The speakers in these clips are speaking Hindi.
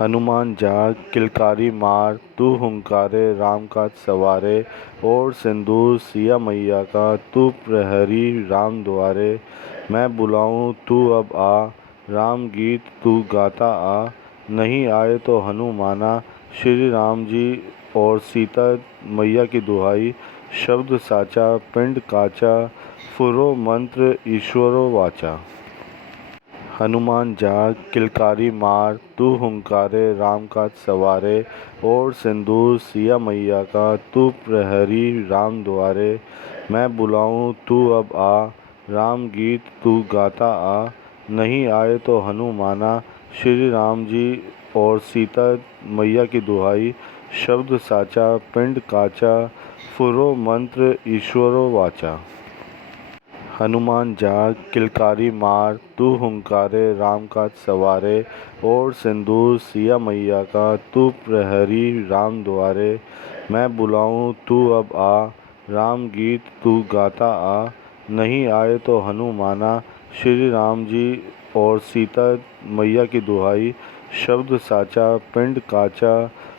हनुमान जाग किलकारी मार, तू हुंकारे राम काज सवारे। और सिंदूर सिया मैया का, तू प्रहरी राम द्वारे। मैं बुलाऊं तू अब आ, राम गीत तू गाता आ। नहीं आए तो हनुमाना, श्री राम जी और सीता मैया की दुहाई। शब्द साचा पिंड काचा, फुरो मंत्र ईश्वरो वाचा। हनुमान जाग किलकारी मार, तू हुंकारे राम काज सवारे। और सिंदूर सिया मैया का, तू प्रहरी राम द्वारे। मैं बुलाऊं तू अब आ, राम गीत तू गाता आ। नहीं आए तो हनुमाना, श्री राम जी और सीता मैया की दुहाई। शब्द साचा पिंड काचा, फुरो मंत्र ईश्वरो वाचा। हनुमान जाग किलकारी मार, तू हुंकारे राम काज सवारे। और सिंदूर सिया मैया का, तू प्रहरी राम द्वारे। मैं बुलाऊं तू अब आ, राम गीत तू गाता आ। नहीं आए तो हनुमाना, श्री राम जी और सीता मैया की दुहाई। शब्द साचा पिंड काचा,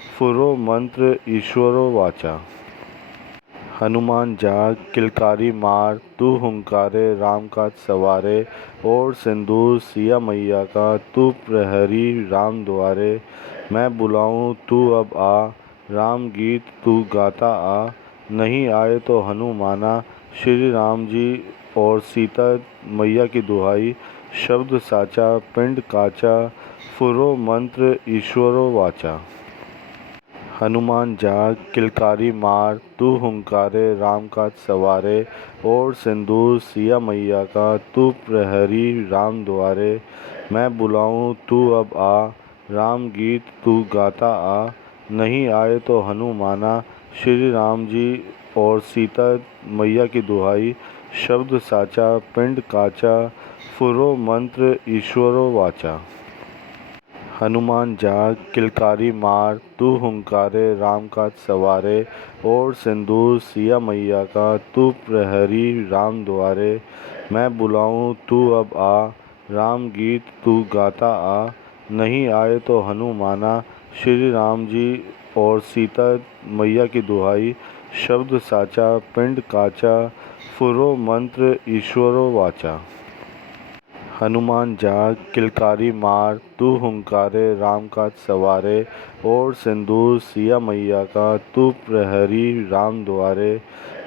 फुरो मंत्र ईश्वरो वाचा। हनुमान जाग किलकारी मार, तू हुंकारे राम काज सवारे। और सिंदूर सिया मैया का, तू प्रहरी राम द्वारे। मैं बुलाऊं तू अब आ, राम गीत तू गाता आ। नहीं आए तो हनुमाना, श्री राम जी और सीता मैया की दुहाई। शब्द साचा पिंड काचा, फुरो मंत्र ईश्वरो वाचा। हनुमान जाग किलकारी मार, तू हुंकारे राम काज सवारे। और सिंदूर सिया मैया का, तू प्रहरी राम द्वारे। मैं बुलाऊं तू अब आ, राम गीत तू गाता आ। नहीं आए तो हनुमाना, श्री राम जी और सीता मैया की दुहाई। शब्द साचा पिंड काचा, फुरो मंत्र ईश्वरो वाचा। हनुमान जाग किलकारी मार, तू हुंकारे राम काज सवारे। और सिंदूर सिया मैया का, तू प्रहरी राम द्वारे। मैं बुलाऊं तू अब आ, राम गीत तू गाता आ। नहीं आए तो हनुमाना, श्री राम जी और सीता मैया की दुहाई। शब्द साचा पिंड काचा, फुरो मंत्र ईश्वरो वाचा। हनुमान जाग किलकारी मार, तू हुंकारे राम काज सवारे। और सिंदूर सिया मैया का, तू प्रहरी राम द्वारे।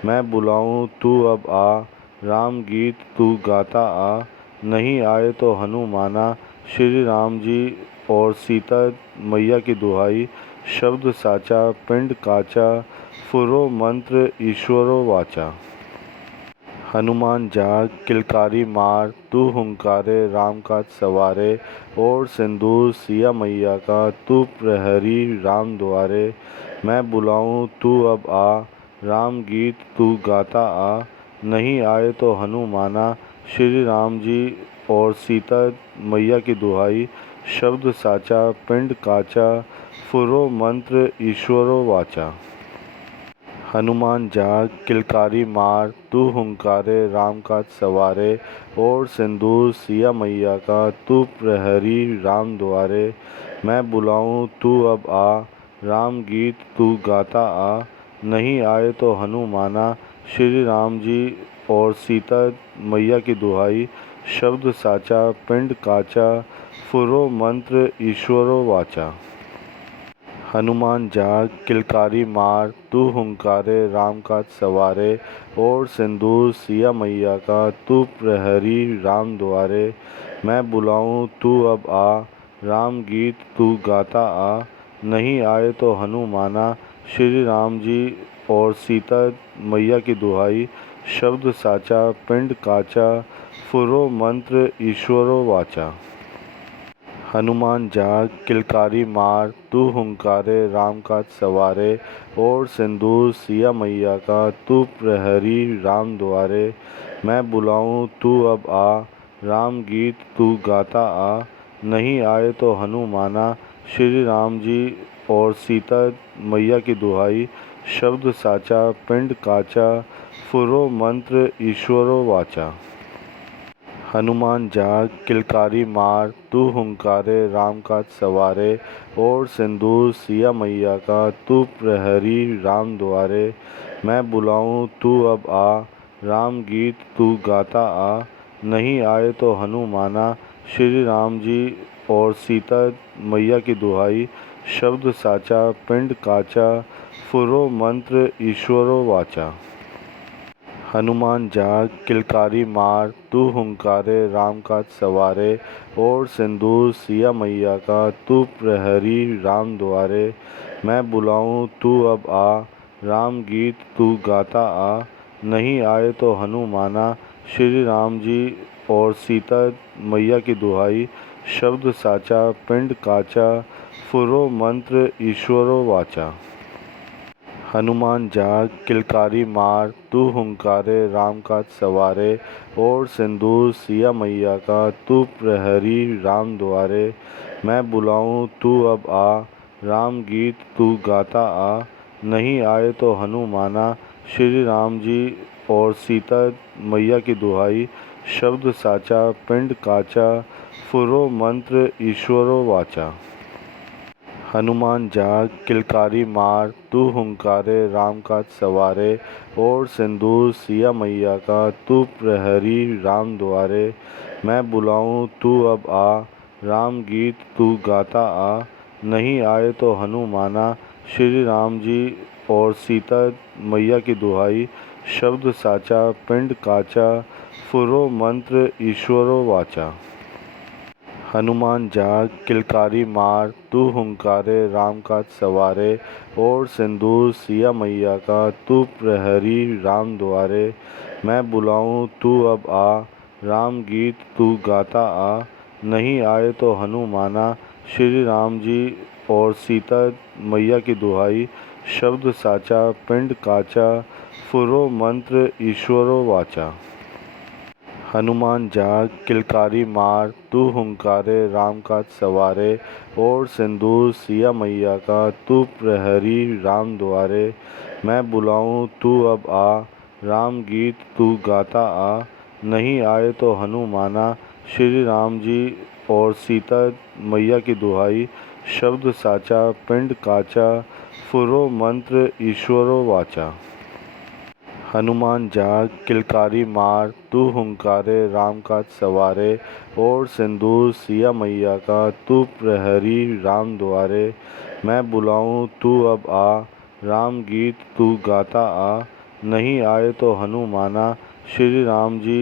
मैं बुलाऊं तू अब आ, राम गीत तू गाता आ। नहीं आए तो हनुमाना, श्री राम जी और सीता मैया की दुहाई। शब्द साचा पिंड काचा, फुरो मंत्र ईश्वरो वाचा। हनुमान जाग किलकारी मार, तू हुंकारे राम काज सवारे। और सिंदूर सिया मैया का, तू प्रहरी राम द्वारे। मैं बुलाऊं तू अब आ, राम गीत तू गाता आ। नहीं आए तो हनुमाना, श्री राम जी और सीता मैया की दुहाई। शब्द साचा पिंड काचा, फुरो मंत्र ईश्वरो वाचा। हनुमान जाग किलकारी मार, तू हुंकारे राम काज सवारे। और सिंदूर सिया मैया का, तू प्रहरी राम द्वारे। मैं बुलाऊं तू अब आ, राम गीत तू गाता आ। नहीं आए तो हनुमाना, श्री राम जी और सीता मैया की दुहाई। शब्द साचा पिंड काचा, फुरो मंत्र ईश्वरो वाचा। हनुमान जाग किलकारी मार, तू हुंकारे राम काज सवारे। और सिंदूर सिया मैया का, तू प्रहरी राम द्वारे। मैं बुलाऊं तू अब आ, राम गीत तू गाता आ। नहीं आए तो हनुमाना, श्री राम जी और सीता मैया की दुहाई। शब्द साचा पिंड काचा, फुरो मंत्र ईश्वरो वाचा। हनुमान जाग किलकारी मार, तू हुंकारे राम काज सवारे। और सिंदूर सिया मैया का, तू प्रहरी राम द्वारे। मैं बुलाऊं तू अब आ, राम गीत तू गाता आ। नहीं आए तो हनुमाना, श्री राम जी और सीता मैया की दुहाई। शब्द साचा पिंड काचा, फुरो मंत्र ईश्वरो वाचा। हनुमान जाग किलकारी मार तू हुंकारे राम काज सवारे। और सिंदूर सिया मैया का तू प्रहरी राम द्वारे। मैं बुलाऊं तू अब आ राम गीत तू गाता आ। नहीं आए तो हनुमाना श्री राम जी और सीता मैया की दुहाई। शब्द साचा पिंड काचा फुरो मंत्र ईश्वरो वाचा। हनुमान जाग किलकारी मार तू हुंकारे राम काज सवारे। और सिंदूर सिया मैया का तू प्रहरी राम द्वारे। मैं बुलाऊं तू अब आ राम गीत तू गाता आ। नहीं आए तो हनुमाना श्री राम जी और सीता मैया की दुहाई। शब्द साचा पिंड काचा फुरो मंत्र ईश्वरो वाचा। हनुमान जाग किलकारी मार तू हुंकारे राम काज सवारे। और सिंदूर सिया मैया का तू प्रहरी राम द्वारे। मैं बुलाऊं तू अब आ राम गीत तू गाता आ। नहीं आए तो हनुमाना श्री राम जी और सीता मैया की दुहाई। शब्द साचा पिंड काचा फुरो मंत्र ईश्वरो वाचा। हनुमान जाग किलकारी मार तू हुंकारे राम काज सवारे। और सिंदूर सिया मैया का तू प्रहरी राम द्वारे। मैं बुलाऊं तू अब आ राम गीत तू गाता आ। नहीं आए तो हनुमाना श्री राम जी और सीता मैया की दुहाई। शब्द साचा पिंड काचा फुरो मंत्र ईश्वरो वाचा। हनुमान जाग किलकारी मार तू हुंकारे राम काज सवारे। और सिंदूर सिया मैया का तू प्रहरी राम द्वारे। मैं बुलाऊं तू अब आ राम गीत तू गाता आ। नहीं आए तो हनुमाना श्री राम जी और सीता मैया की दुहाई। शब्द साचा पिंड काचा फुरो मंत्र ईश्वरो वाचा। हनुमान जाग किलकारी मार तू हुंकारे राम काज सवारे। और सिंदूर सिया मैया का तू प्रहरी राम द्वारे। मैं बुलाऊं तू अब आ राम गीत तू गाता आ। नहीं आए तो हनुमाना श्री राम जी और सीता मैया की दुहाई। शब्द साचा पिंड काचा फुरो मंत्र ईश्वरो वाचा। हनुमान जाग किलकारी मार तू हुंकारे राम काज सवारे। और सिंदूर सिया मैया का तू प्रहरी राम द्वारे। मैं बुलाऊं तू अब आ राम गीत तू गाता आ। नहीं आए तो हनुमाना श्री राम जी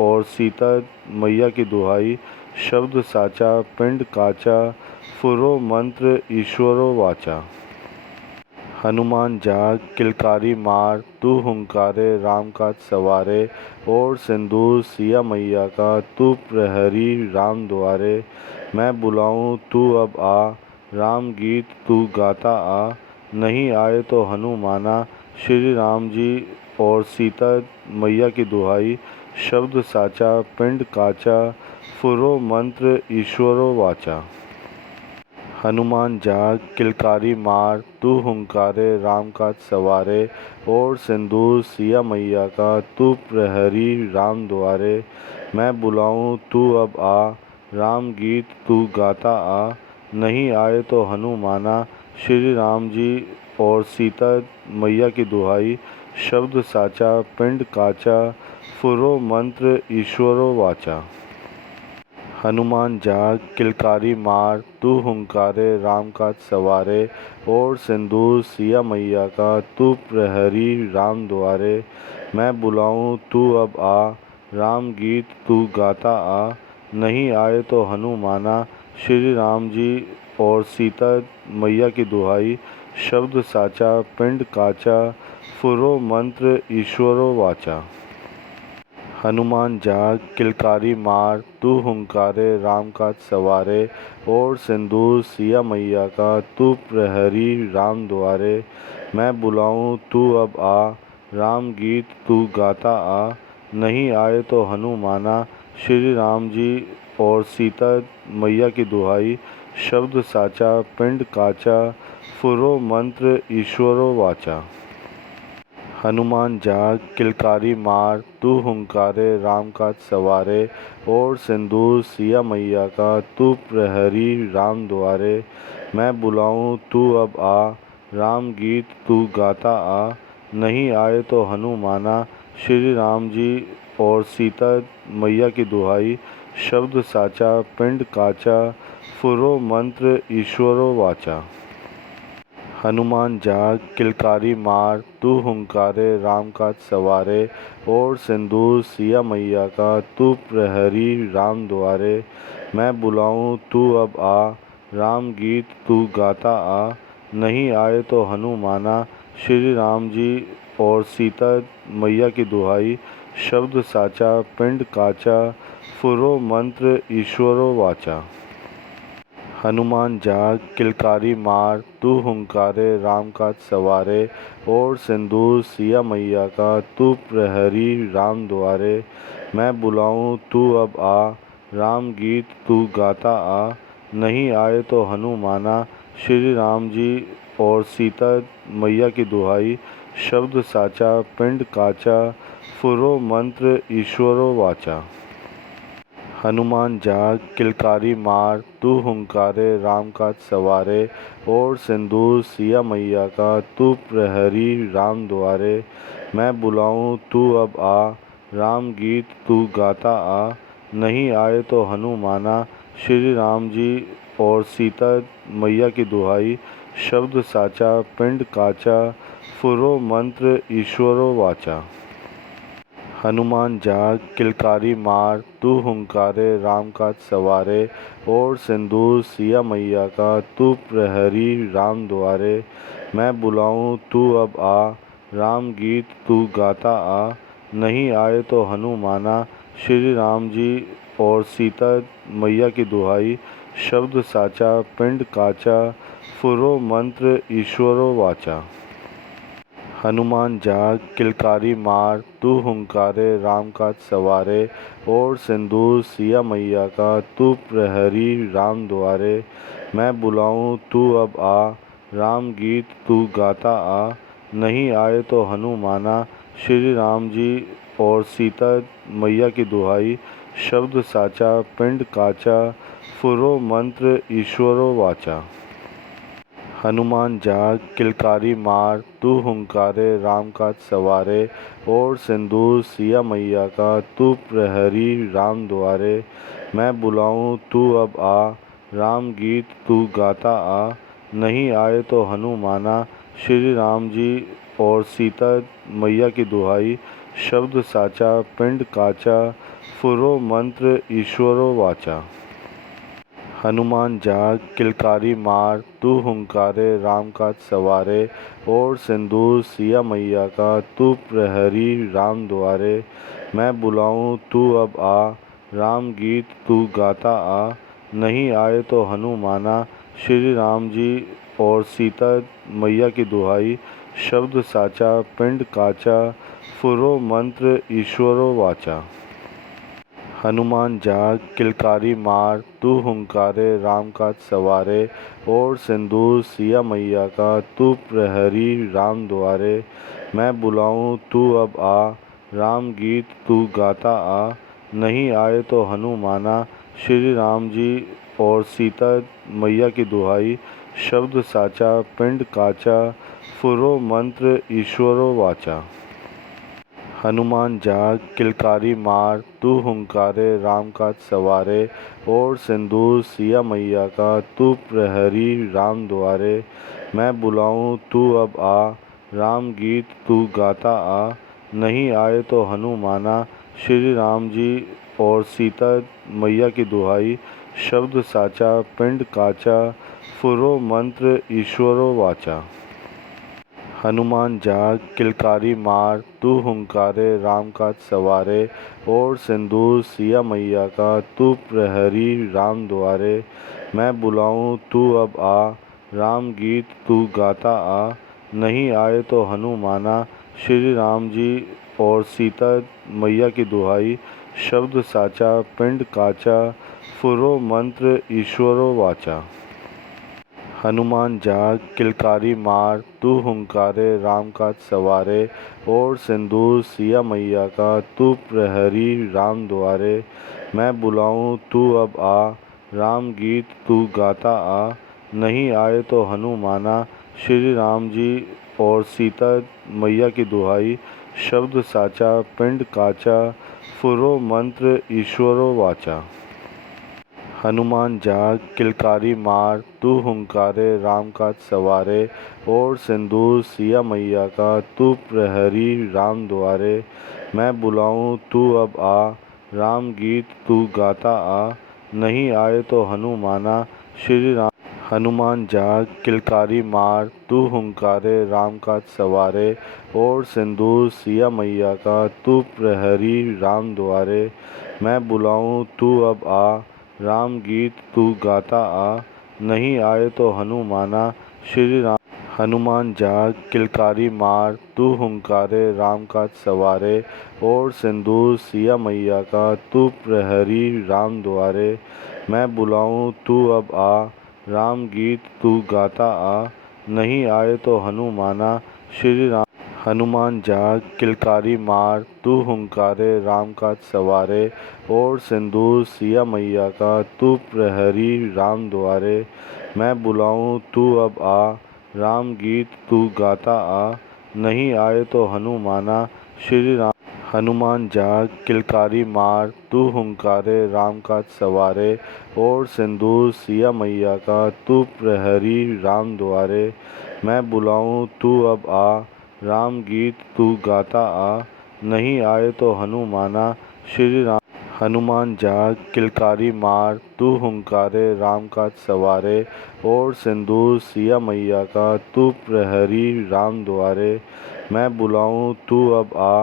और सीता मैया की दुहाई। शब्द साचा पिंड काचा फुरो मंत्र ईश्वरो वाचा। हनुमान जाग किलकारी मार तू हुंकारे राम काज सवारे। और सिंदूर सिया मैया का तू प्रहरी राम द्वारे। मैं बुलाऊं तू अब आ राम गीत तू गाता आ। नहीं आए तो हनुमाना श्री राम जी और सीता मैया की दुहाई। शब्द साचा पिंड काचा फुरो मंत्र ईश्वरो वाचा। हनुमान जाग किलकारी मार तू हुंकारे राम काज सवारे। और सिंदूर सिया मैया का तू प्रहरी राम द्वारे। मैं बुलाऊं तू अब आ राम गीत तू गाता आ। नहीं आए तो हनुमाना श्री राम जी और सीता मैया की दुहाई। शब्द साचा पिंड काचा फुरो मंत्र ईश्वरो वाचा। हनुमान जाग किलकारी मार तू हुंकारे राम काज सवारे। और सिंदूर सिया मैया का तू प्रहरी राम द्वारे। मैं बुलाऊं तू अब आ राम गीत तू गाता आ। नहीं आए तो हनुमाना श्री राम जी और सीता मैया की दुहाई। शब्द साचा पिंड काचा फुरो मंत्र ईश्वरो वाचा। हनुमान जाग किलकारी मार तू हुंकारे राम काज सवारे। और सिंदूर सिया मैया का तू प्रहरी राम द्वारे। मैं बुलाऊं तू अब आ राम गीत तू गाता आ। नहीं आए तो हनुमाना श्री राम जी और सीता मैया की दुहाई। शब्द साचा पिंड काचा फुरो मंत्र ईश्वरो वाचा। हनुमान जाग किलकारी मार तू हुंकारे राम काज सवारे। और सिंदूर सिया मैया का तू प्रहरी राम द्वारे। मैं बुलाऊं तू अब आ राम गीत तू गाता आ। नहीं आए तो हनुमाना श्री राम जी और सीता मैया की दुहाई। शब्द साचा पिंड काचा फुरो मंत्र ईश्वरो वाचा। हनुमान जाग किलकारी मार तू हुंकारे राम काज सवारे। और सिंदूर सिया मैया का तू प्रहरी राम द्वारे। मैं बुलाऊं तू अब आ राम गीत तू गाता आ। नहीं आए तो हनुमाना श्री राम जी और सीता मैया की दुहाई। शब्द साचा पिंड काचा फुरो मंत्र ईश्वरो वाचा। हनुमान जाग किलकारी मार तू हुंकारे राम काज सवारे। और सिंदूर सिया मैया का तू प्रहरी राम द्वारे। मैं बुलाऊं तू अब आ राम गीत तू गाता आ। नहीं आए तो हनुमाना श्री राम जी और सीता मैया की दुहाई। शब्द साचा पिंड काचा फुरो मंत्र ईश्वरो वाचा। हनुमान जाग किलकारी मार तू हुंकारे राम काज सवारे। और सिंदूर सिया मैया का तू प्रहरी राम द्वारे। मैं बुलाऊं तू अब आ राम गीत तू गाता आ। नहीं आए तो हनुमाना श्री राम जी और सीता मैया की दुहाई। शब्द साचा पिंड काचा फुरो मंत्र ईश्वरो वाचा। हनुमान जाग किलकारी मार तू हुंकारे राम काज सवारे। और सिंदूर सिया मैया का तू प्रहरी राम द्वारे। मैं बुलाऊं तू अब आ राम गीत तू गाता आ। नहीं आए तो हनुमाना श्री राम जी और सीता मैया की दुहाई। शब्द साचा पिंड काचा फुरो मंत्र ईश्वरो वाचा। हनुमान जाग किलकारी मार तू हुंकारे राम काज सवारे। और सिंदूर सिया मैया का तू प्रहरी राम द्वारे। मैं बुलाऊं तू अब आ राम गीत तू गाता आ। नहीं आए तो हनुमाना श्री राम जी और सीता मैया की दुहाई। शब्द साचा पिंड काचा फुरो मंत्र ईश्वरो वाचा। हनुमान जाग किलकारी मार तू हुंकारे राम काज सवारे। और सिंदूर सिया मैया का तू प्रहरी राम द्वारे। मैं बुलाऊं तू अब आ राम गीत तू गाता आ। नहीं आए तो हनुमाना श्री राम जी और सीता मैया की दुहाई। शब्द साचा पिंड काचा फुरो मंत्र ईश्वरो वाचा। हनुमान जाग किलकारी मार तू हुंकारे राम काज सवारे। और सिंदूर सिया मैया का तू प्रहरी राम द्वारे। मैं बुलाऊं तू अब आ राम गीत तू गाता आ। नहीं आए तो हनुमाना श्री राम जी और सीता मैया की दुहाई। शब्द साचा पिंड काचा फुरो मंत्र ईश्वरो वाचा। हनुमान जाग किलकारी मार तू हुंकारे राम काज सवारे। और सिंदूर सिया मैया का तू प्रहरी राम द्वारे। मैं बुलाऊं तू अब आ राम गीत तू गाता आ। नहीं आए तो हनुमाना श्री राम जी और सीता मैया की दुहाई। शब्द साचा पिंड काचा फुरो मंत्र ईश्वरो वाचा। हनुमान जाग किलकारी मार तू हुंकारे राम काज सवारे। और सिंदूर सिया मैया का तू प्रहरी राम द्वारे। मैं बुलाऊं तू अब आ राम गीत तू गाता आ। नहीं आए तो हनुमाना श्री राम जी और सीता मैया की दुहाई। शब्द साचा पिंड काचा फुरो मंत्र ईश्वरो वाचा। हनुमान जाग किलकारी मार तू हुंकारे राम काज सवारे। और सिंदूर सिया मैया का तू प्रहरी राम द्वारे। मैं बुलाऊं तू अब आ राम गीत तू गाता आ। नहीं आए तो हनुमाना श्री राम जी और सीता मैया की दुहाई। शब्द साचा पिंड काचा फुरो मंत्र ईश्वरो वाचा। हनुमान जाग किलकारी मार तू हुंकारे राम काज सवारे। और सिंदूर सिया मैया का तू प्रहरी राम द्वारे। मैं बुलाऊं तू अब आ राम गीत तू गाता आ। नहीं आए तो हनुमाना श्री राम जी और सीता मैया की दुहाई। शब्द साचा पिंड काचा फुरो मंत्र ईश्वरो वाचा। हनुमान जाग किलकारी मार तू हुंकारे राम काज सवारे। और सिंदूर सिया मैया का तू प्रहरी राम द्वारे। मैं बुलाऊं तू अब आ राम गीत तू गाता आ। नहीं आए तो हनुमाना श्री राम। हनुमान जाग किलकारी मार तू हुंकारे राम काज सवारे। और सिंदूर सिया मैया का तू प्रहरी राम द्वारे। मैं बुलाऊं तू अब आ राम गीत तू गाता आ। नहीं आए तो हनुमाना श्री राम। हनुमान जाग किलकारी मार तू हुंकारे राम काज सवारे। और सिंदूर सिया मैया का तू प्रहरी राम द्वारे। मैं बुलाऊं तू अब आ राम गीत तू गाता आ। नहीं आए तो हनुमाना श्री राम। हनुमान जाग किलकारी मार तू हुंकारे राम काज सवारे। और सिंदूर सिया मैया का तू प्रहरी राम द्वारे। मैं बुलाऊं तू अब आ राम गीत तू गाता आ। नहीं आए तो हनुमाना श्री राम। हनुमान जाग किलकारी मार तू हुंकारे राम काज सवारे। और सिंदूर सिया मैया का तू प्रहरी राम द्वारे। मैं बुलाऊं तू अब आ राम गीत तू गाता आ। नहीं आए तो हनुमाना श्री राम। हनुमान जाग किलकारी मार तू हुंकारे राम काज सवारे। और सिंदूर सिया मैया का तू प्रहरी राम द्वारे। मैं बुलाऊं तू अब आ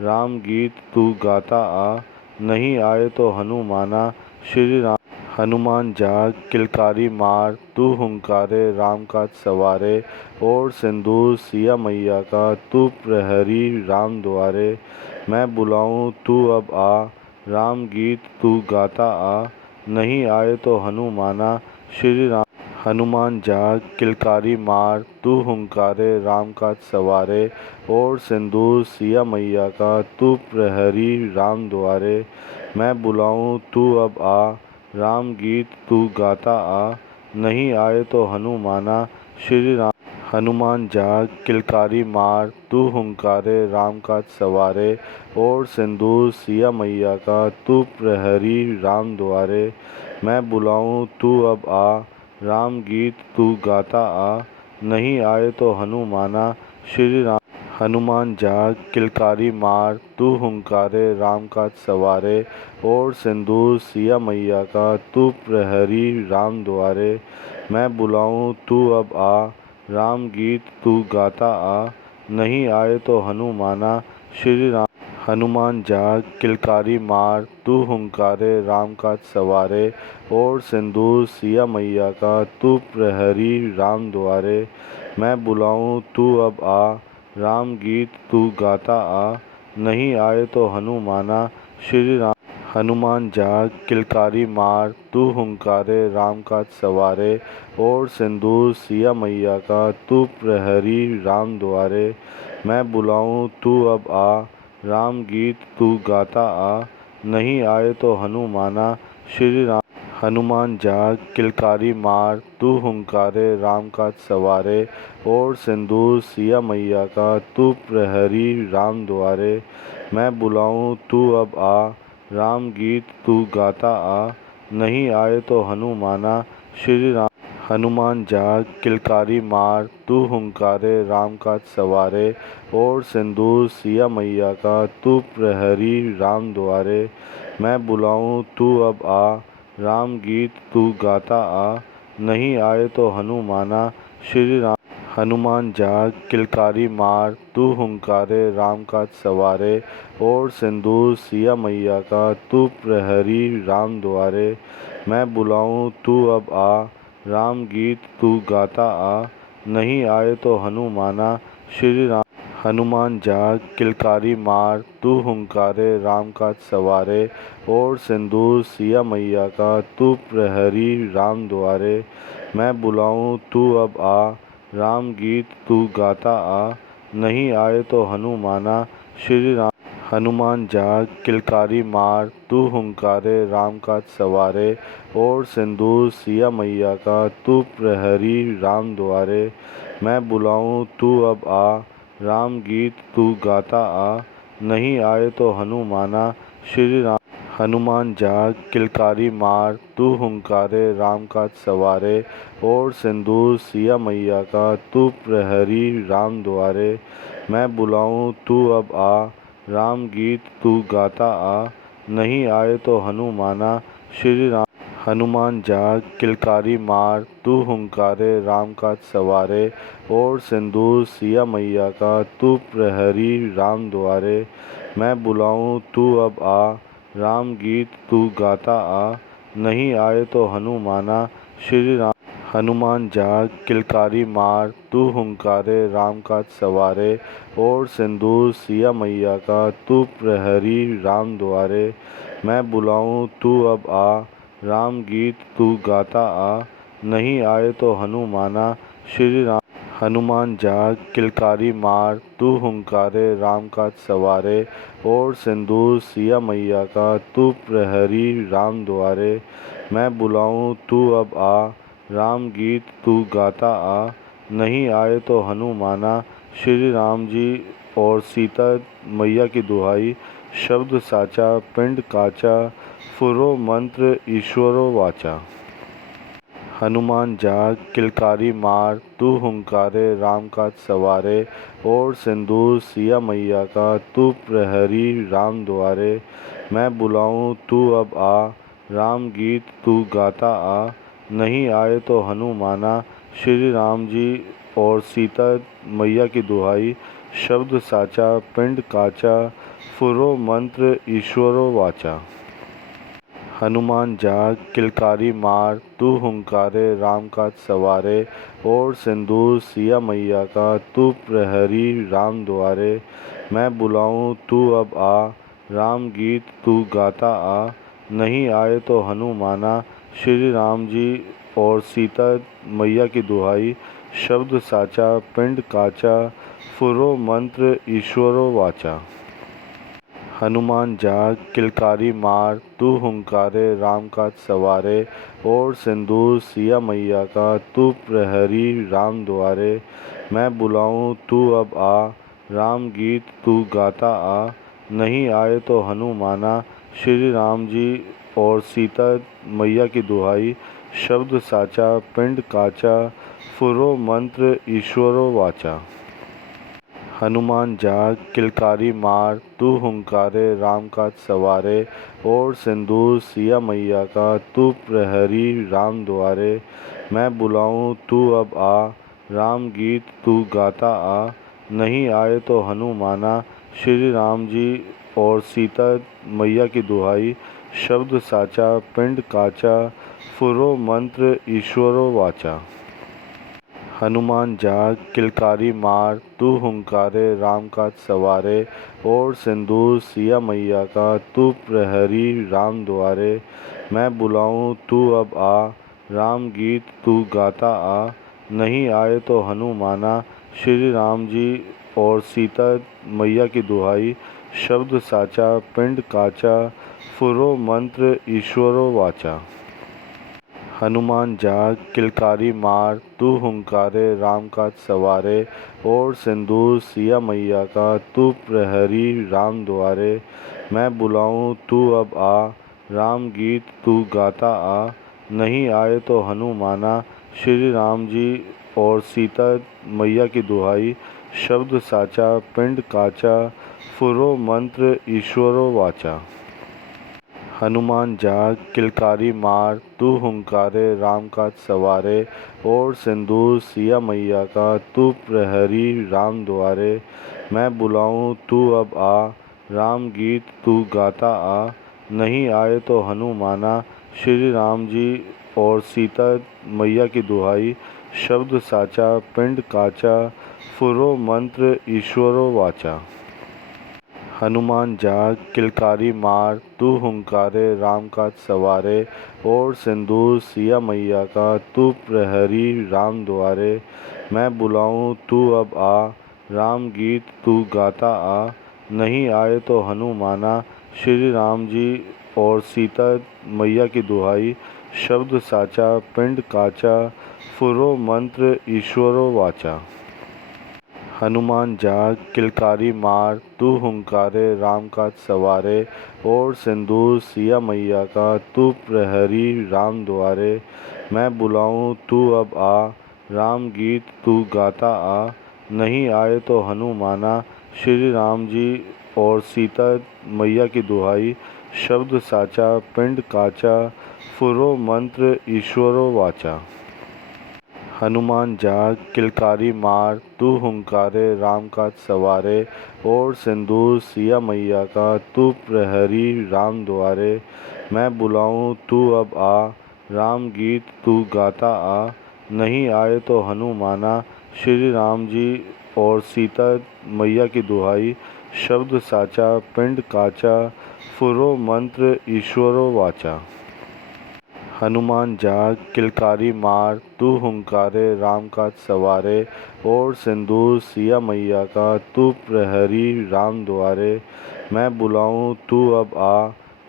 राम गीत तू गाता आ। नहीं आए तो हनुमाना श्री राम। हनुमान जाग किलकारी मार तू हुंकारे राम काज सवारे। और सिंदूर सिया मैया का तू प्रहरी राम द्वारे। मैं बुलाऊं तू अब आ राम गीत तू गाता आ। नहीं आए तो हनुमाना श्री राम। हनुमान जाग किलकारी मार तू हुंकारे राम काज सवारे। और सिंदूर सिया मैया का तू प्रहरी राम द्वारे। मैं बुलाऊं तू अब आ राम गीत तू गाता आ। नहीं आए तो हनुमाना श्री राम। हनुमान जाग किलकारी मार तू हुंकारे राम काज सवारे। और सिंदूर सिया मैया का तू प्रहरी राम द्वारे। मैं बुलाऊं तू अब आ राम गीत तू गाता आ। नहीं आए तो हनुमाना श्री राम। हनुमान जाग किलकारी मार तू हुंकारे राम काज सवारे। और सिंदूर सिया मैया का तू प्रहरी राम द्वारे। मैं बुलाऊं तू अब आ राम गीत तू गाता आ। नहीं आए तो हनुमाना श्री राम। हनुमान जाग किलकारी मार तू हुंकारे राम काज सवारे। और सिंदूर सिया मैया का तू प्रहरी राम द्वारे। मैं बुलाऊं तू अब आ राम गीत तू गाता आ। नहीं आए तो हनुमाना श्री राम। हनुमान जाग किलकारी मार तू हुंकारे राम काज सवारे। और सिंदूर सिया मैया का तू प्रहरी राम द्वारे। मैं बुलाऊं तू अब आ राम गीत तू गाता आ। नहीं आए तो हनुमाना श्री राम। हनुमान जाग किलकारी मार तू हुंकारे राम काज सवारे। और सिंदूर सिया मैया का तू प्रहरी राम द्वारे। मैं बुलाऊं तू अब आ राम गीत तू गाता आ। नहीं आए तो हनुमाना श्री राम। हनुमान जाग किलकारी मार तू हुंकारे राम काज सवारे। और सिंदूर सिया मैया का तू प्रहरी राम द्वारे। मैं बुलाऊं तू अब आ राम गीत तू गाता आ। नहीं आए तो हनुमाना श्री राम। हनुमान जाग किलकारी मार तू हुंकारे राम काज सवारे। और सिंदूर सिया मैया का तू प्रहरी राम द्वारे। मैं बुलाऊं तू अब आ राम गीत तू गाता आ। नहीं आए तो हनुमाना श्री राम। हनुमान जाग किलकारी मार तू हुंकारे राम काज सवारे। और सिंदूर सिया मैया का तू प्रहरी राम द्वारे। मैं बुलाऊं तू अब आ, राम गीत तू गाता आ, नहीं आए तो हनुमाना श्री राम। हनुमान जाग किलकारी मार, तू हुंकारे राम काज सवारे, और सिंदूर सिया मैया का तू प्रहरी राम द्वारे। मैं बुलाऊं तू अब आ, राम गीत तू गाता आ, नहीं आए तो हनुमाना श्री राम। हनुमान जाग किलकारी मार, तू हुंकारे राम काज सवारे, और सिंदूर सिया मैया का तू प्रहरी राम द्वारे। मैं बुलाऊं तू अब आ, राम गीत तू गाता आ, नहीं आए तो हनुमाना श्री राम। हनुमान जाग किलकारी मार, तू हुंकारे राम काज सवारे, और सिंदूर सिया मैया का तू प्रहरी राम द्वारे। मैं बुलाऊं तू अब आ, राम गीत तू गाता आ, नहीं आए तो हनुमाना श्री राम। हनुमान जाग किलकारी मार, तू हुंकारे राम काज सवारे, और सिंदूर सिया मैया का तू प्रहरी राम द्वारे। मैं बुलाऊं तू अब आ, राम गीत तू गाता आ, नहीं आए तो हनुमाना श्री राम। हनुमान जाग किलकारी मार, तू हुंकारे राम काज सवारे, और सिंदूर सिया मैया का तू प्रहरी राम द्वारे। मैं बुलाऊं तू अब आ, राम गीत तू गाता आ, नहीं आए तो हनुमाना श्री राम जी। और सीता मैया की दुहाई, शब्द साचा पिंड काचा, फुरो मंत्र ईश्वरो वाचा। हनुमान जाग किलकारी मार, तू हुंकारे राम काज सवारे, और सिंदूर सिया मैया का तू प्रहरी राम द्वारे। मैं बुलाऊं तू अब आ, राम गीत तू गाता आ, नहीं आए तो हनुमाना श्री राम जी। और सीता मैया की दुहाई, शब्द साचा पिंड काचा, फुरो मंत्र ईश्वरो वाचा। हनुमान जाग किलकारी मार, तू हुंकारे राम काज सवारे, और सिंदूर सिया मैया का तू प्रहरी राम द्वारे। मैं बुलाऊं तू अब आ, राम गीत तू गाता आ, नहीं आए तो हनुमाना श्री राम जी। और सीता मैया की दुहाई, शब्द साचा पिंड काचा, फुरो मंत्र ईश्वरो वाचा। हनुमान जाग किलकारी मार, तू हुंकारे राम काज सवारे, और सिंदूर सिया मैया का तू प्रहरी राम द्वारे। मैं बुलाऊं तू अब आ, राम गीत तू गाता आ, नहीं आए तो हनुमाना श्री राम जी। और सीता मैया की दुहाई, शब्द साचा पिंड काचा, फुरो मंत्र ईश्वरो वाचा। हनुमान जाग किलकारी मार, तू हुंकारे राम काज सवारे, और सिंदूर सिया मैया का तू प्रहरी राम द्वारे। मैं बुलाऊं तू अब आ, राम गीत तू गाता आ, नहीं आए तो हनुमाना श्री राम जी। और सीता मैया की दुहाई, शब्द साचा पिंड काचा, फुरो मंत्र ईश्वरो वाचा। हनुमान जाग किलकारी मार, तू हुंकारे राम काज सवारे, और सिंदूर सिया मैया का तू प्रहरी राम द्वारे। मैं बुलाऊं तू अब आ, राम गीत तू गाता आ, नहीं आए तो हनुमाना श्री राम जी। और सीता मैया की दुहाई, शब्द साचा पिंड काचा, फुरो मंत्र ईश्वरो वाचा। हनुमान जाग किलकारी मार, तू हुंकारे राम काज सवारे, और सिंदूर सिया मैया का तू प्रहरी राम द्वारे। मैं बुलाऊं तू अब आ, राम गीत तू गाता आ, नहीं आए तो हनुमाना श्री राम जी। और सीता मैया की दुहाई, शब्द साचा पिंड काचा, फुरो मंत्र ईश्वरो वाचा। हनुमान जाग किलकारी मार, तू हुंकारे राम काज सवारे, और सिंदूर सिया मैया का तू प्रहरी राम द्वारे। मैं बुलाऊं तू अब आ, राम गीत तू गाता आ, नहीं आए तो हनुमाना श्री राम जी। और सीता मैया की दुहाई, शब्द साचा पिंड काचा, फुरो मंत्र ईश्वरो वाचा। हनुमान जाग किलकारी मार तू हुंकारे राम काज सवारे। और सिंदूर सिया मैया का तू प्रहरी राम द्वारे। मैं बुलाऊं तू अब आ राम गीत तू गाता आ। नहीं आए तो हनुमाना श्री राम जी और सीता मैया की दुहाई। शब्द साचा पिंड काचा फुरो मंत्र ईश्वरो वाचा। हनुमान जाग किलकारी मार तू हुंकारे राम काज सवारे। और सिंदूर सिया मैया का तू प्रहरी राम द्वारे। मैं बुलाऊं तू अब आ राम गीत तू गाता आ। नहीं आए तो हनुमाना श्री राम जी और सीता मैया की दुहाई। शब्द साचा पिंड काचा फुरो मंत्र ईश्वरो वाचा। हनुमान जाग किलकारी मार तू हुंकारे राम काज सवारे। और सिंदूर सिया मैया का तू प्रहरी राम द्वारे। मैं बुलाऊं तू अब आ राम गीत तू गाता आ। नहीं आए तो हनुमाना श्री राम जी और सीता मैया की दुहाई। शब्द साचा पिंड काचा फुरो मंत्र ईश्वरो वाचा। हनुमान जाग किलकारी मार तू हुंकारे राम काज सवारे। और सिंदूर सिया मैया का तू प्रहरी राम द्वारे। मैं बुलाऊं तू अब आ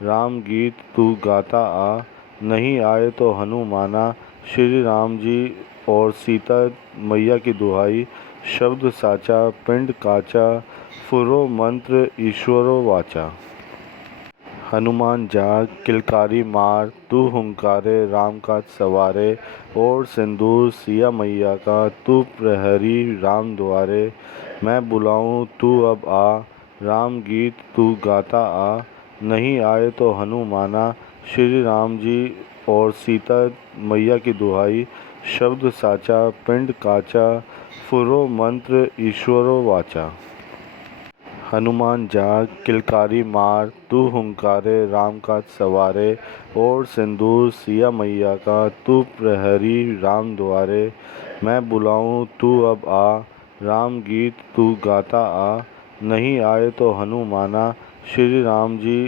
राम गीत तू गाता आ। नहीं आए तो हनुमाना श्री राम जी और सीता मैया की दुहाई। शब्द साचा पिंड काचा फुरो मंत्र ईश्वरो वाचा। हनुमान जाग किलकारी मार तू हुंकारे राम काज सवारे। और सिंदूर सिया मैया का तू प्रहरी राम द्वारे। मैं बुलाऊं तू अब आ राम गीत तू गाता आ। नहीं आए तो हनुमाना श्री राम जी और सीता मैया की दुहाई। शब्द साचा पिंड काचा फुरो मंत्र ईश्वरो वाचा। हनुमान जाग किलकारी मार तू हुंकारे राम काज सवारे। और सिंदूर सिया मैया का तू प्रहरी राम द्वारे। मैं बुलाऊं तू अब आ राम गीत तू गाता आ। नहीं आए तो हनुमाना श्री राम जी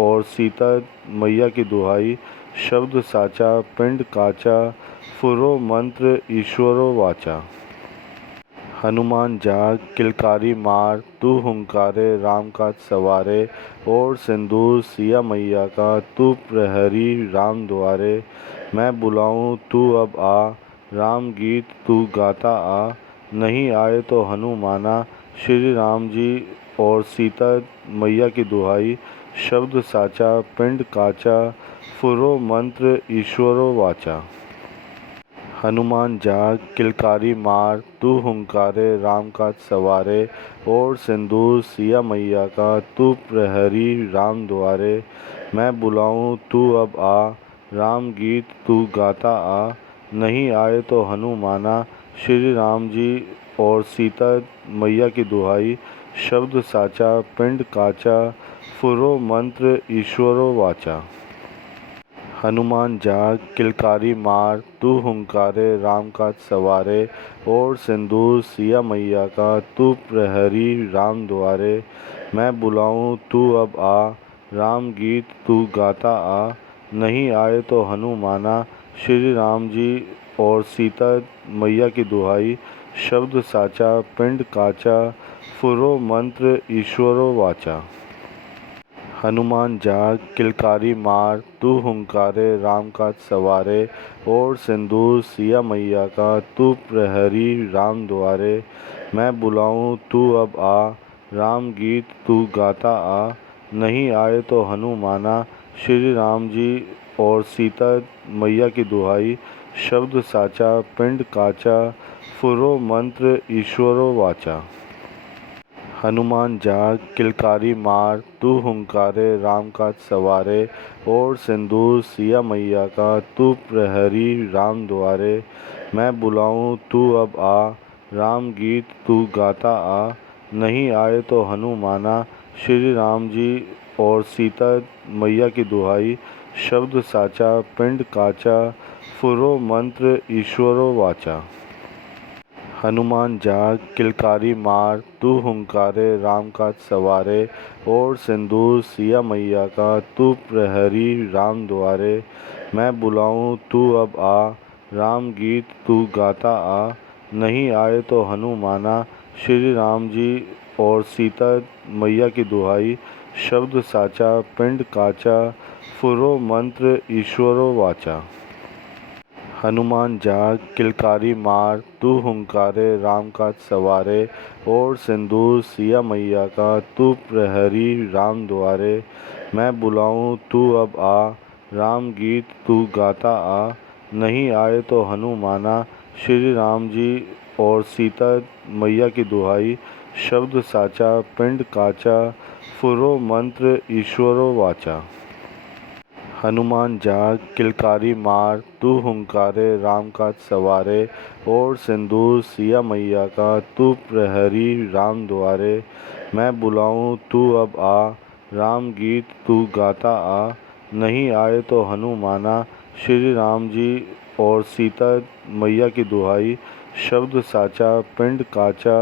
और सीता मैया की दुहाई। शब्द साचा पिंड काचा फुरो मंत्र ईश्वरो वाचा। हनुमान जाग किलकारी मार तू हुंकारे राम काज सवारे। और सिंदूर सिया मैया का तू प्रहरी राम द्वारे। मैं बुलाऊं तू अब आ राम गीत तू गाता आ। नहीं आए तो हनुमाना श्री राम जी और सीता मैया की दुहाई। शब्द साचा पिंड काचा फुरो मंत्र ईश्वरो वाचा। हनुमान जाग किलकारी मार तू हुंकारे राम काज सवारे। और सिंदूर सिया मैया का तू प्रहरी राम द्वारे। मैं बुलाऊं तू अब आ राम गीत तू गाता आ। नहीं आए तो हनुमाना श्री राम जी और सीता मैया की दुहाई। शब्द साचा पिंड काचा फुरो मंत्र ईश्वरो वाचा। हनुमान जाग किलकारी मार तू हुंकारे राम काज सवारे। और सिंदूर सिया मैया का तू प्रहरी राम द्वारे। मैं बुलाऊं तू अब आ राम गीत तू गाता आ। नहीं आए तो हनुमाना श्री राम जी और सीता मैया की दुहाई। शब्द साचा पिंड काचा फुरो मंत्र ईश्वरो वाचा। हनुमान जाग किलकारी मार तू हुंकारे राम काज सवारे। और सिंदूर सिया मैया का तू प्रहरी राम द्वारे। मैं बुलाऊं तू अब आ राम गीत तू गाता आ। नहीं आए तो हनुमाना श्री राम जी और सीता मैया की दुहाई। शब्द साचा पिंड काचा फुरो मंत्र ईश्वरो वाचा। हनुमान जाग किलकारी मार तू हुंकारे राम काज सवारे। और सिंदूर सिया मैया का तू प्रहरी राम द्वारे। मैं बुलाऊं तू अब आ राम गीत तू गाता आ। नहीं आए तो हनुमाना श्री राम जी और सीता मैया की दुहाई। शब्द साचा पिंड काचा फुरो मंत्र ईश्वरो वाचा। हनुमान जाग किलकारी मार तू हुंकारे राम काज सवारे। और सिंदूर सिया मैया का तू प्रहरी राम द्वारे। मैं बुलाऊं तू अब आ राम गीत तू गाता आ। नहीं आए तो हनुमाना श्री राम जी और सीता मैया की दुहाई। शब्द साचा पिंड काचा फुरो मंत्र ईश्वरो वाचा। हनुमान जाग किलकारी मार तू हुंकारे राम काज सवारे। और सिंदूर सिया मैया का तू प्रहरी राम द्वारे। मैं बुलाऊं तू अब आ राम गीत तू गाता आ। नहीं आए तो हनुमाना श्री राम जी और सीता मैया की दुहाई। शब्द साचा पिंड काचा फुरो मंत्र ईश्वरो वाचा। हनुमान जाग किलकारी मार तू हुंकारे राम काज सवारे। और सिंदूर सिया मैया का तू प्रहरी राम द्वारे। मैं बुलाऊं तू अब आ राम गीत तू गाता आ। नहीं आए तो हनुमाना श्री राम जी और सीता मैया की दुहाई। शब्द साचा पिंड काचा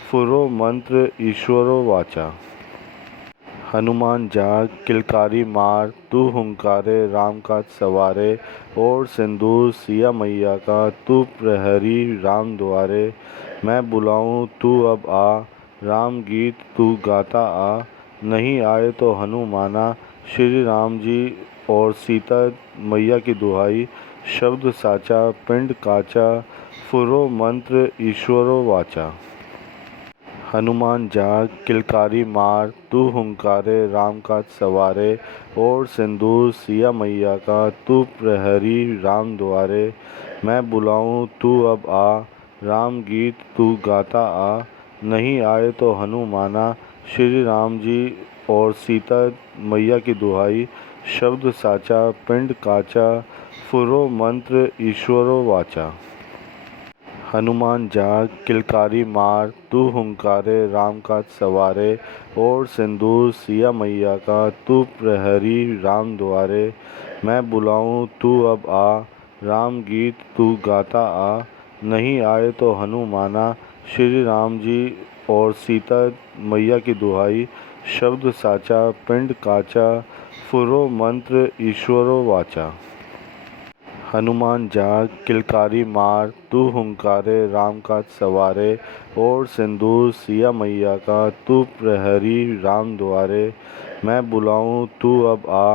फुरो मंत्र ईश्वरो वाचा। हनुमान जाग किलकारी मार तू हुंकारे राम काज सवारे। और सिंदूर सिया मैया का तू प्रहरी राम द्वारे। मैं बुलाऊं तू अब आ राम गीत तू गाता आ। नहीं आए तो हनुमाना श्री राम जी और सीता मैया की दुहाई। शब्द साचा पिंड काचा फुरो मंत्र ईश्वरो वाचा। हनुमान जाग किलकारी मार तू हुंकारे राम काज सवारे। और सिंदूर सिया मैया का तू प्रहरी राम द्वारे। मैं बुलाऊं तू अब आ राम गीत तू गाता आ। नहीं आए तो हनुमाना श्री राम जी और सीता मैया की दुहाई। शब्द साचा पिंड काचा फुरो मंत्र ईश्वरो वाचा। हनुमान जाग किलकारी मार तू हुंकारे राम काज सवारे। और सिंदूर सिया मैया का तू प्रहरी राम द्वारे। मैं बुलाऊं तू अब आ राम गीत तू गाता आ। नहीं आए तो हनुमाना श्री राम जी और सीता मैया की दुहाई। शब्द साचा पिंड काचा फुरो मंत्र ईश्वरो वाचा। हनुमान जाग किलकारी मार तू हुंकारे राम काज सवारे। और सिंदूर सिया मैया का तू प्रहरी राम द्वारे। मैं बुलाऊं तू अब आ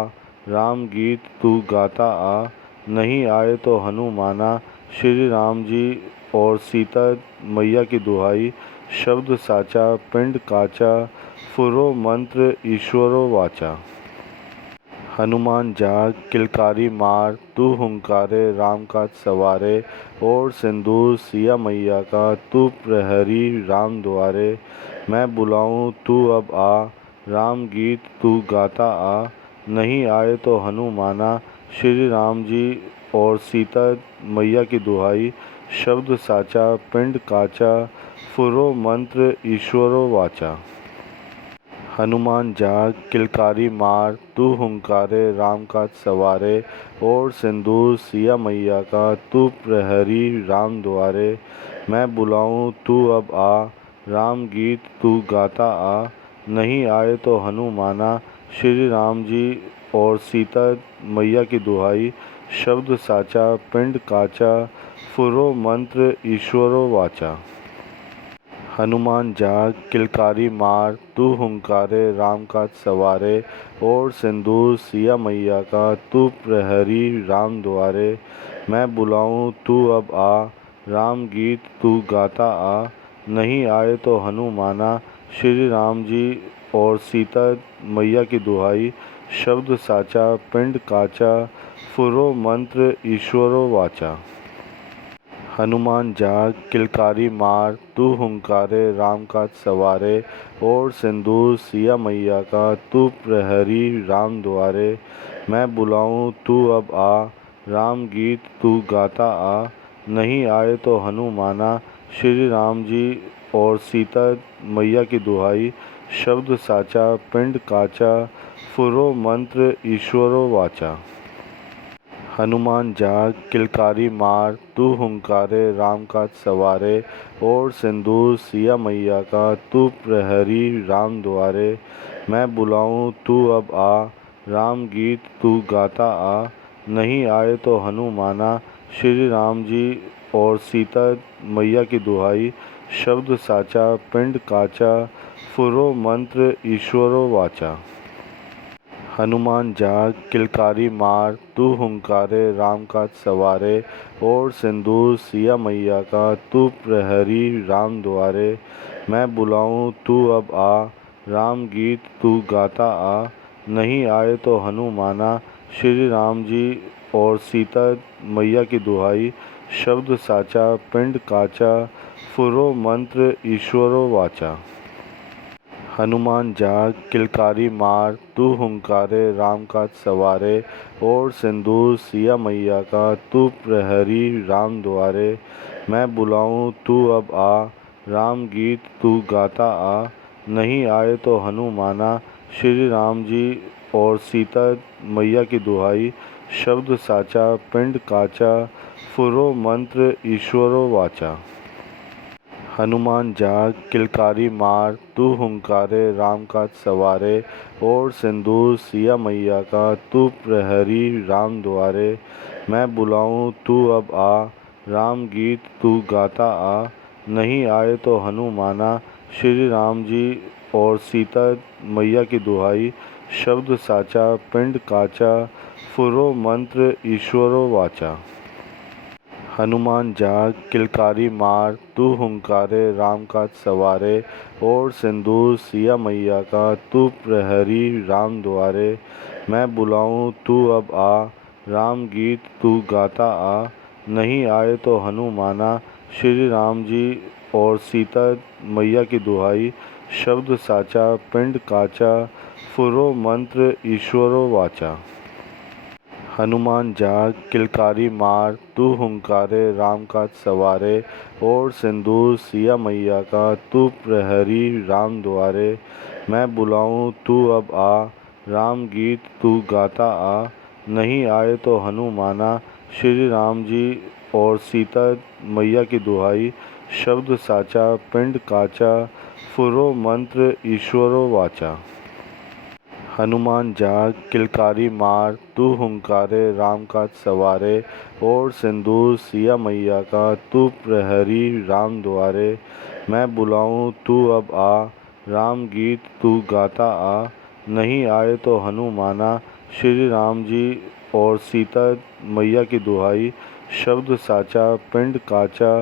राम गीत तू गाता आ। नहीं आए तो हनुमाना श्री राम जी और सीता मैया की दुहाई। शब्द साचा पिंड काचा फुरो मंत्र ईश्वरो वाचा। हनुमान जाग किलकारी मार तू हुंकारे राम काज सवारे। और सिंदूर सिया मैया का तू प्रहरी राम द्वारे। मैं बुलाऊं तू अब आ राम गीत तू गाता आ। नहीं आए तो हनुमाना श्री राम जी और सीता मैया की दुहाई। शब्द साचा पिंड काचा फुरो मंत्र ईश्वरो वाचा। हनुमान जाग किलकारी मार तू हुंकारे राम काज सवारे। और सिंदूर सिया मैया का तू प्रहरी राम द्वारे। मैं बुलाऊं तू अब आ राम गीत तू गाता आ। नहीं आए तो हनुमाना श्री राम जी और सीता मैया की दुहाई। शब्द साचा पिंड काचा फुरो मंत्र ईश्वरो वाचा। हनुमान जाग किलकारी मार तू हुंकारे राम काज सवारे। और सिंदूर सिया मैया का तू प्रहरी राम द्वारे। मैं बुलाऊं तू अब आ राम गीत तू गाता आ। नहीं आए तो हनुमाना श्री राम जी और सीता मैया की दुहाई। शब्द साचा पिंड काचा फुरो मंत्र ईश्वरो वाचा। हनुमान जाग किलकारी मार तू हुंकारे राम काज सवारे। और सिंदूर सिया मैया का तू प्रहरी राम द्वारे। मैं बुलाऊं तू अब आ राम गीत तू गाता आ। नहीं आए तो हनुमाना श्री राम जी और सीता मैया की दुहाई। शब्द साचा पिंड काचा फुरो मंत्र ईश्वरो वाचा। हनुमान जाग किलकारी मार तू हुंकारे राम काज सवारे। और सिंदूर सिया मैया का तू प्रहरी राम द्वारे। मैं बुलाऊं तू अब आ राम गीत तू गाता आ। नहीं आए तो हनुमाना श्री राम जी और सीता मैया की दुहाई। शब्द साचा पिंड काचा फुरो मंत्र ईश्वरो वाचा। हनुमान जाग किलकारी मार तू हुंकारे राम काज सवारे। और सिंदूर सिया मैया का तू प्रहरी राम द्वारे। मैं बुलाऊं तू अब आ राम गीत तू गाता आ। नहीं आए तो हनुमाना श्री राम जी और सीता मैया की दुहाई। शब्द साचा पिंड काचा फुरो मंत्र ईश्वरो वाचा। हनुमान जाग किलकारी मार तू हुंकारे राम काज सवारे। और सिंदूर सिया मैया का तू प्रहरी राम द्वारे। मैं बुलाऊं तू अब आ राम गीत तू गाता आ। नहीं आए तो हनुमाना श्री राम जी और सीता मैया की दुहाई। शब्द साचा पिंड काचा फुरो मंत्र ईश्वरो वाचा। हनुमान जाग किलकारी मार तू हुंकारे राम काज सवारे। और सिंदूर सिया मैया का तू प्रहरी राम द्वारे। मैं बुलाऊं तू अब आ राम गीत तू गाता आ। नहीं आए तो हनुमाना श्री राम जी और सीता मैया की दुहाई। शब्द साचा पिंड काचा फुरो मंत्र ईश्वरो वाचा। हनुमान जाग किलकारी मार तू हुंकारे राम काज सवारे। और सिंदूर सिया मैया का तू प्रहरी राम द्वारे। मैं बुलाऊं तू अब आ राम गीत तू गाता आ। नहीं आए तो हनुमाना श्री राम जी और सीता मैया की दुहाई। शब्द साचा पिंड काचा फुरो मंत्र ईश्वरो वाचा। हनुमान जाग किलकारी मार तू हुंकारे राम काज सवारे। और सिंदूर सिया मैया का तू प्रहरी राम द्वारे। मैं बुलाऊं तू अब आ राम गीत तू गाता आ। नहीं आए तो हनुमाना श्री राम जी और सीता मैया की दुहाई। शब्द साचा पिंड काचा फुरो मंत्र ईश्वरो वाचा। हनुमान जाग किलकारी मार तू हुंकारे राम काज सवारे। और सिंदूर सिया मैया का तू प्रहरी राम द्वारे। मैं बुलाऊं तू अब आ राम गीत तू गाता आ। नहीं आए तो हनुमाना श्री राम जी और सीता मैया की दुहाई। शब्द साचा पिंड काचा